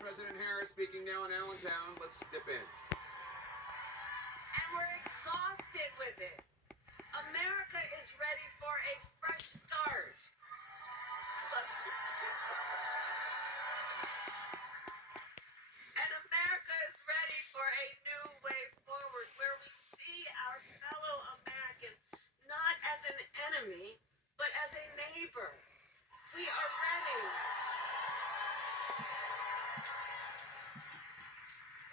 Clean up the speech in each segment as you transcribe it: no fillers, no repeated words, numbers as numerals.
Vice President Harris speaking now in Allentown. Let's dip in. And we're exhausted with it. America is ready for a fresh start. And America is ready for a new way forward where we see our fellow American not as an enemy, but as a neighbor. We are ready.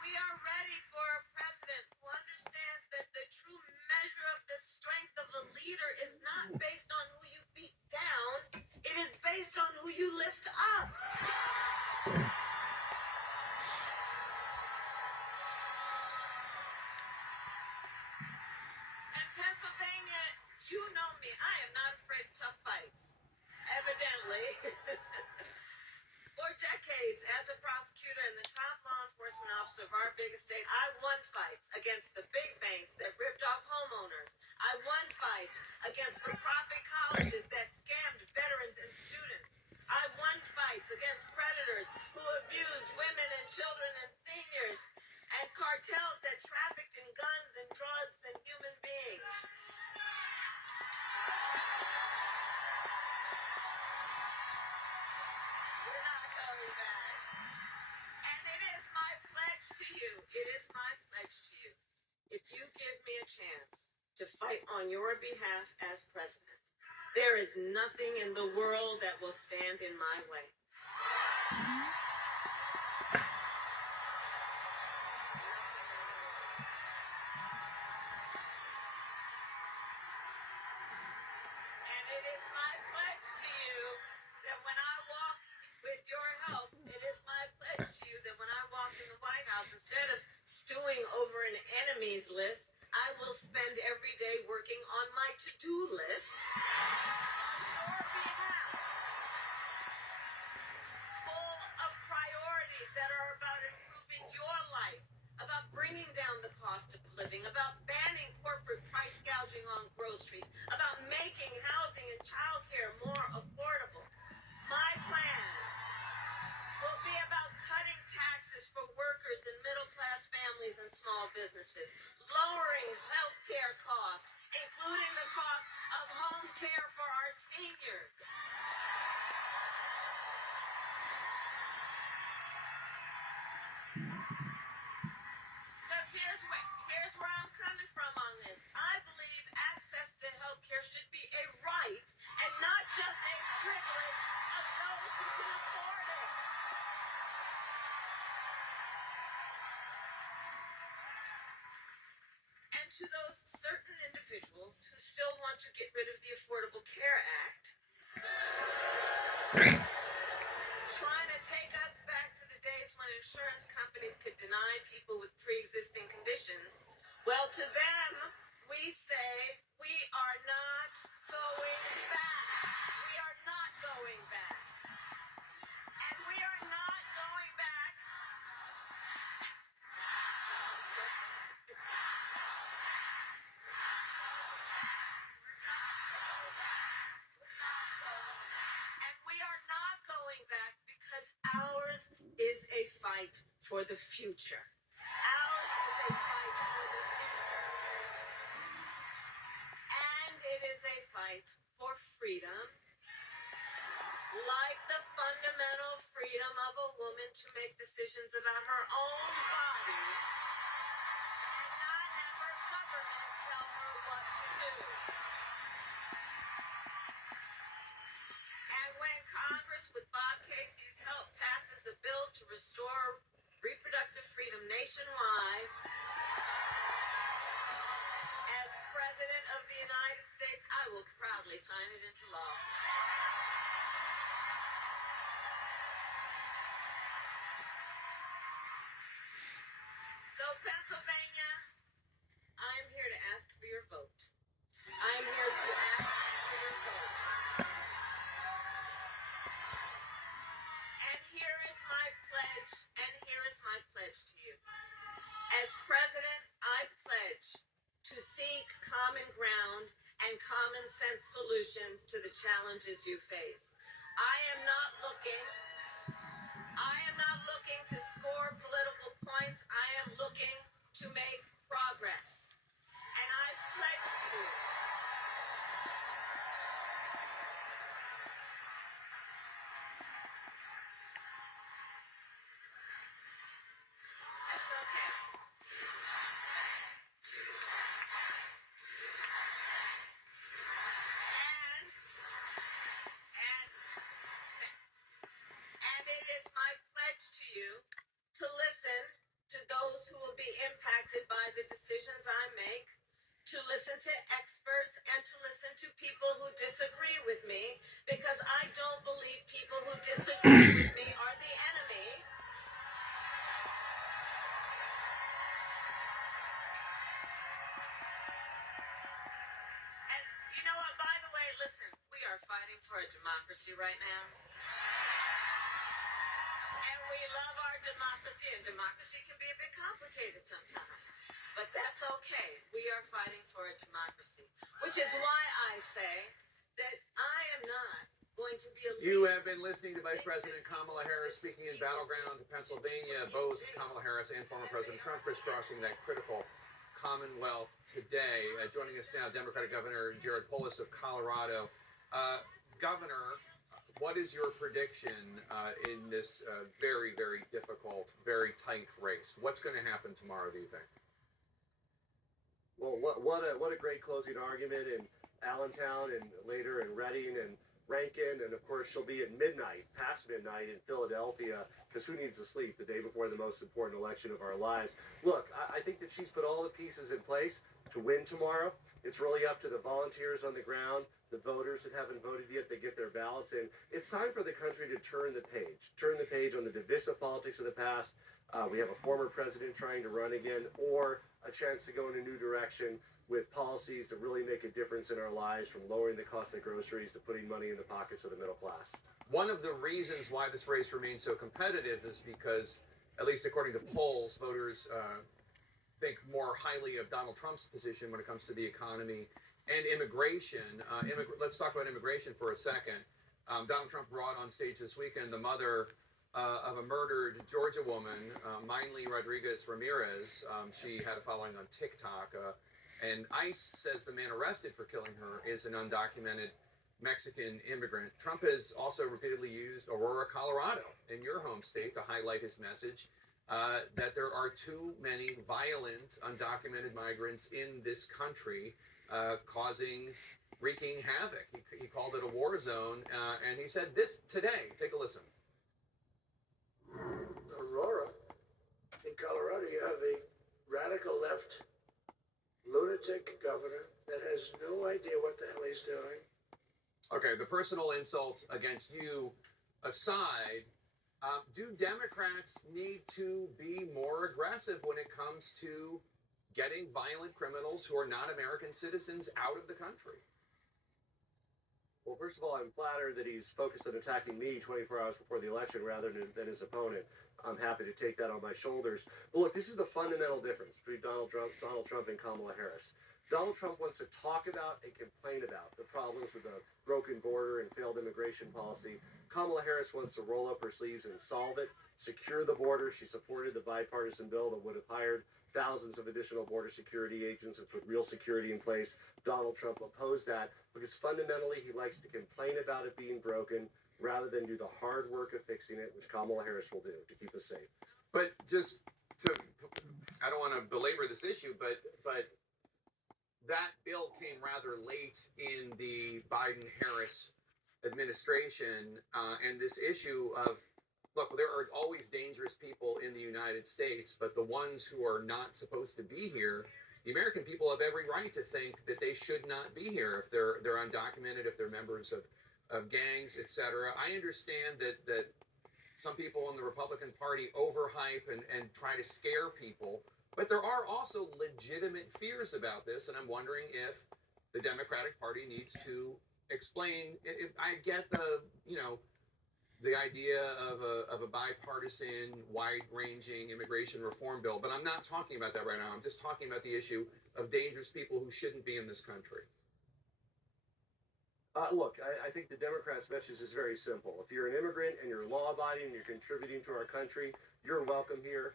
We are ready for a president who understands that the true measure of the strength of a leader is not based on who you beat down, it is based on who you lift up. And Pennsylvania, you know me, I am not afraid of tough fights. Evidently. For decades, as a prosecutor and the top law enforcement officer of our biggest state, I won fights against the big banks that ripped off homeowners. I won fights against for-profit colleges that scammed veterans and students. I won fights against predators who abused women and children and seniors, and cartels that trafficked in guns and drugs and human beings. We're not going back. And it is my pledge to you, if you give me a chance to fight on your behalf as president, there is nothing in the world that will stand in my way. And it is my pledge to you that when I walk, with your help, it is my pledge to you that when I walk in the White House, instead of stewing over an enemies list, I will spend every day working on my to-do list on your behalf, full of priorities that are about improving your life, about bringing down the cost of living, about banning corporate price gouging on groceries, about making housing and childcare more affordable. My plan will be about cutting taxes for workers and middle-class families and small businesses, lowering health care costs, including the cost of home care for our seniors. Because here's where I'm coming from on this. I believe access to health care should be a right and not just a privilege of those who can afford it. And to those certain individuals who still want to get rid of the Affordable Care Act, trying to take us back to the days when insurance companies could deny people with pre-existing conditions, well, to them, we say we are not going back. We are not going back. And we are not going back. And we are not going back because ours is a fight for the future. Ours is a fight for the future. And it is a fight for freedom, like the fundamental freedom of a woman to make decisions about her own body and not have her government tell her what to do. And when Congress, with Bob Casey's help, passes a bill to restore reproductive freedom nationwide, as President of the United States, I will proudly sign it into law. So, Pennsylvania, I'm here to ask for your vote. I'm here to ask for your vote. And here is my pledge, to you. As president, I pledge to seek common ground and common sense solutions to the challenges you face. I am not looking to to listen to those who will be impacted by the decisions I make, to listen to experts, and to listen to people who disagree with me, because I don't believe people who disagree with me are the enemy. And you know what, by the way, listen, we are fighting for a democracy right now. And we love our democracy, and democracy can be a bit complicated sometimes. But that's okay. We are fighting for a democracy, which is why I say that I am not going to be a You have been listening to Vice President Kamala Harris speaking in Battleground, Pennsylvania. Both Kamala Harris and former President Trump crisscrossing that critical Commonwealth today. Joining us now, Democratic Governor Jared Polis of Colorado. Governor, what is your prediction in this very, very difficult, very tight race? What's going to happen tomorrow, do you think? Well, what a great closing argument in Allentown and later in Reading and Rankin, and of course she'll be at midnight, past midnight in Philadelphia, because who needs to sleep the day before the most important election of our lives? Look, I think that she's put all the pieces in place to win tomorrow. It's really up to the volunteers on the ground, the voters that haven't voted yet, they get their ballots in. It's time for the country to turn the page on the divisive politics of the past. We have a former president trying to run again, or a chance to go in a new direction with policies that really make a difference in our lives, from lowering the cost of groceries to putting money in the pockets of the middle class. One of the reasons why this race remains so competitive is because, at least according to polls, voters think more highly of Donald Trump's position when it comes to the economy and immigration. Let's talk about immigration for a second. Donald Trump brought on stage this weekend the mother of a murdered Georgia woman, Minely Rodriguez Ramirez. She had a following on TikTok. And ICE says the man arrested for killing her is an undocumented Mexican immigrant. Trump has also repeatedly used Aurora, Colorado, in your home state, to highlight his message that there are too many violent, undocumented migrants in this country, wreaking havoc. He called it a war zone, and he said this today. Take a listen. Aurora, in Colorado, you have a radical left lunatic governor that has no idea what the hell he's doing. Okay, the personal insult against you aside, do Democrats need to be more aggressive when it comes to getting violent criminals who are not American citizens out of the country? Well, first of all, I'm flattered that he's focused on attacking me 24 hours before the election rather than his opponent. I'm happy to take that on my shoulders. But look, this is the fundamental difference between Donald Trump and Kamala Harris. Donald Trump wants to talk about and complain about the problems with the broken border and failed immigration policy. Kamala Harris wants to roll up her sleeves and solve it, secure the border. She supported the bipartisan bill that would have hired thousands of additional border security agents and put real security in place. Donald Trump opposed that because fundamentally he likes to complain about it being broken rather than do the hard work of fixing it, which Kamala Harris will do to keep us safe. But just to, I don't want to belabor this issue, but that bill came rather late in the Biden-Harris administration, and this issue of, look, there are always dangerous people in the United States, but the ones who are not supposed to be here, the American people have every right to think that they should not be here if they're undocumented, if they're members of gangs, etc. I understand that some people in the Republican Party overhype and try to scare people, but there are also legitimate fears about this, and I'm wondering if the Democratic Party needs to explain. I get the idea of a bipartisan, wide-ranging immigration reform bill, but I'm not talking about that right now. I'm just talking about the issue of dangerous people who shouldn't be in this country. Look, I think the Democrats' message is very simple. If you're an immigrant and you're law-abiding and you're contributing to our country, you're welcome here.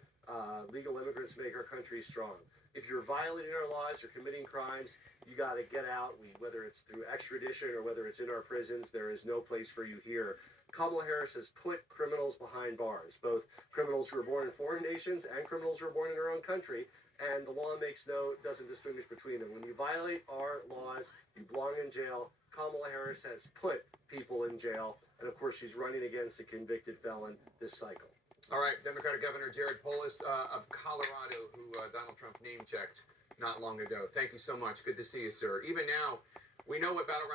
Legal immigrants make our country strong. If you're violating our laws, you're committing crimes, you got to get out. Whether it's through extradition or whether it's in our prisons, there is no place for you here. Kamala Harris has put criminals behind bars, both criminals who are born in foreign nations and criminals who are born in our own country. And the law doesn't distinguish between them. When you violate our laws, you belong in jail. Kamala Harris has put people in jail. And of course, she's running against a convicted felon this cycle. All right, Democratic Governor Jared Polis of Colorado, who Donald Trump name-checked not long ago. Thank you so much. Good to see you, sir. Even now, we know what Battleground